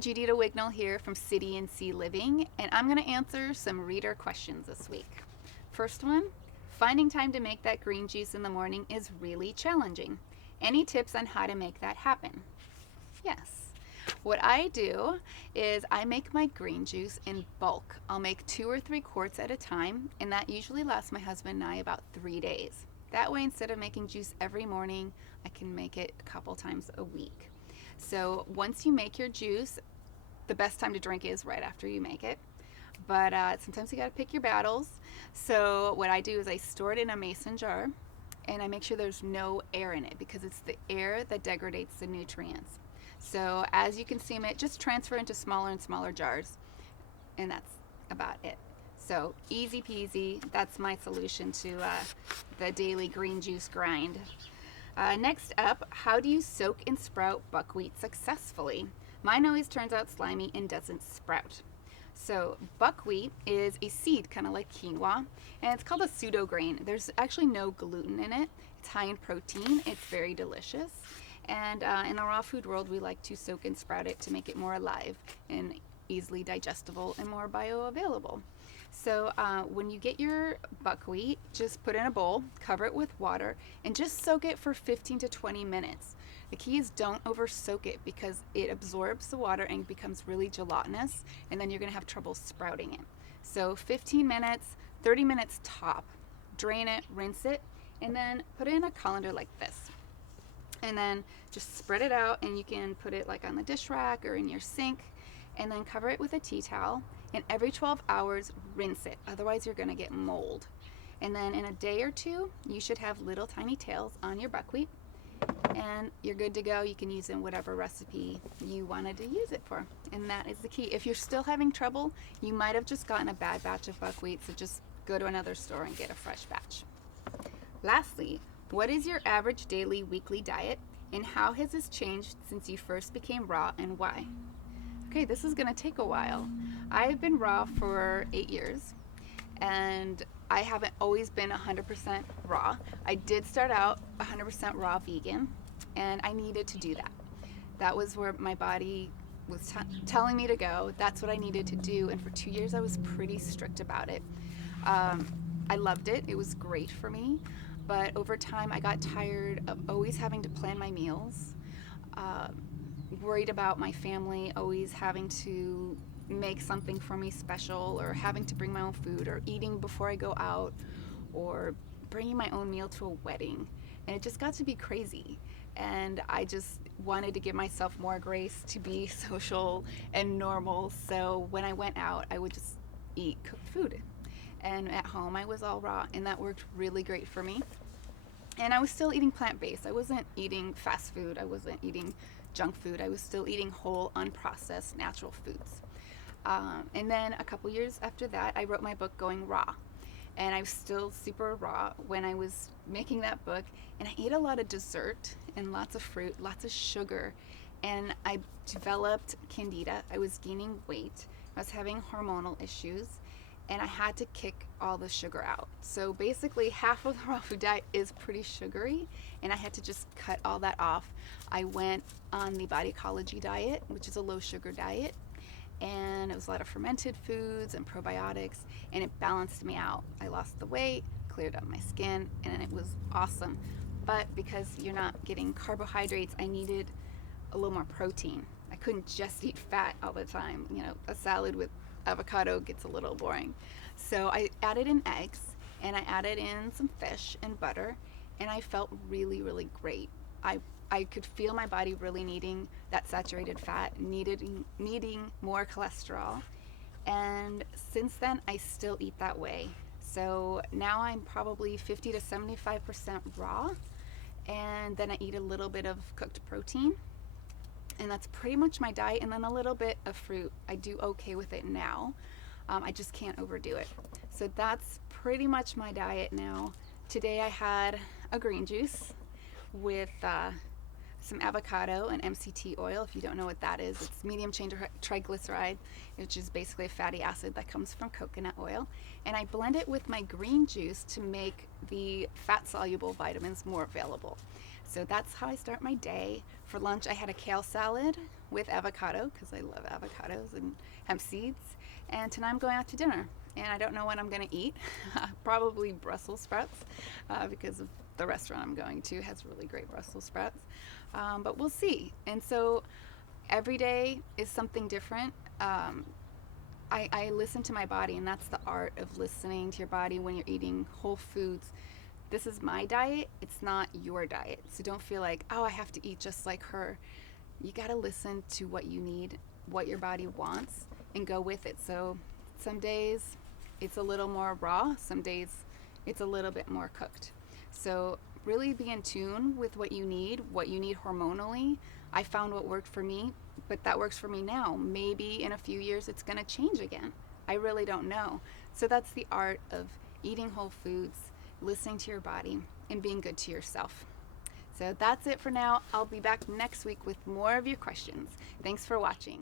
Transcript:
Judita Wignall here from City and Sea Living, and I'm going to answer some reader questions this week. First one, finding time to make that green juice in the morning is really challenging. Any tips on how to make that happen? Yes. What I do is I make my green juice in bulk. I'll make 2 or 3 quarts at a time, and that usually lasts my husband and I about 3 days. That way, instead of making juice every morning, I can make it a couple times a week. So once you make your juice, the best time to drink is right after you make it. But sometimes you gotta pick your battles. So what I do is I store it in a mason jar, and I make sure there's no air in it because it's the air that degrades the nutrients. So as you consume it, just transfer into smaller and smaller jars, and that's about it. So easy peasy, that's my solution to the daily green juice grind. Next up, how do you soak and sprout buckwheat successfully? Mine always turns out slimy and doesn't sprout. So buckwheat is a seed, kind of like quinoa, and it's called a pseudo grain. There's actually no gluten in it. It's high in protein. It's very delicious. And in the raw food world, we like to soak and sprout it to make it more alive and easily digestible and more bioavailable. So when you get your buckwheat, just put in a bowl, cover it with water, and just soak it for 15 to 20 minutes. The key is don't over soak it because it absorbs the water and becomes really gelatinous, and then you're going to have trouble sprouting it. So 15 minutes, 30 minutes top. Drain it, rinse it, and then put it in a colander like this. And then just spread it out, and you can put it like on the dish rack or in your sink, and then cover it with a tea towel. And every 12 hours, rinse it. Otherwise, you're going to get mold. And then in a day or two, you should have little tiny tails on your buckwheat. And you're good to go. You can use it in whatever recipe you wanted to use it for. And that is the key. If you're still having trouble, you might have just gotten a bad batch of buckwheat. So just go to another store and get a fresh batch. Lastly, what is your average daily, weekly diet? And how has this changed since you first became raw, and why? Okay, this is going to take a while. I've been raw for 8 years, and I haven't always been 100% raw. I did start out 100% raw vegan, and I needed to do that. That was where my body was telling me to go. That's what I needed to do, and for 2 years I was pretty strict about it. I loved it. It was great for me, but over time I got tired of always having to plan my meals. Worried about my family always having to make something for me special, or having to bring my own food, or eating before I go out, or bringing my own meal to a wedding. And it just got to be crazy. And I just wanted to give myself more grace to be social and normal. So when I went out, I would just eat cooked food. And at home, I was all raw, and that worked really great for me. And I was still eating plant-based. I wasn't eating fast food. I wasn't eating junk food. I was still eating whole, unprocessed, natural foods. And then a couple years after that, I wrote my book, Going Raw. And I was still super raw when I was making that book. And I ate a lot of dessert and lots of fruit, lots of sugar. And I developed candida. I was gaining weight. I was having hormonal issues. And I had to kick all the sugar out. So basically half of the raw food diet is pretty sugary, and I had to just cut all that off. I went on the body ecology diet, which is a low sugar diet, and it was a lot of fermented foods and probiotics, and it balanced me out. I lost the weight, cleared up my skin, and it was awesome. But because you're not getting carbohydrates, I needed a little more protein. I couldn't just eat fat all the time. You know, a salad with avocado gets a little boring. So I added in eggs, and I added in some fish and butter, and I felt really, really great. I could feel my body really needing that saturated fat, needing more cholesterol. And since then, I still eat that way. So now I'm probably 50 to 75% raw, and then I eat a little bit of cooked protein. And that's pretty much my diet, and then a little bit of fruit. I do okay with it now. I just can't overdo it. So that's pretty much my diet now. Today I had a green juice with some avocado and MCT oil. If you don't know what that is, it's medium chain triglyceride, which is basically a fatty acid that comes from coconut oil. And I blend it with my green juice to make the fat-soluble vitamins more available. So that's how I start my day. For lunch, I had a kale salad with avocado, because I love avocados and hemp seeds. And tonight I'm going out to dinner, and I don't know what I'm going to eat. Probably Brussels sprouts, because of the restaurant I'm going to has really great Brussels sprouts. But we'll see. And so every day is something different. I listen to my body, and that's the art of listening to your body when you're eating whole foods. This is my diet, it's not your diet. So don't feel like, oh, I have to eat just like her. You gotta listen to what you need, what your body wants, and go with it. So some days it's a little more raw, some days it's a little bit more cooked. So really be in tune with what you need hormonally. I found what worked for me, but that works for me now. Maybe in a few years it's gonna change again. I really don't know. So that's the art of eating whole foods, listening to your body, and being good to yourself. So that's it for now. I'll be back next week with more of your questions. Thanks for watching.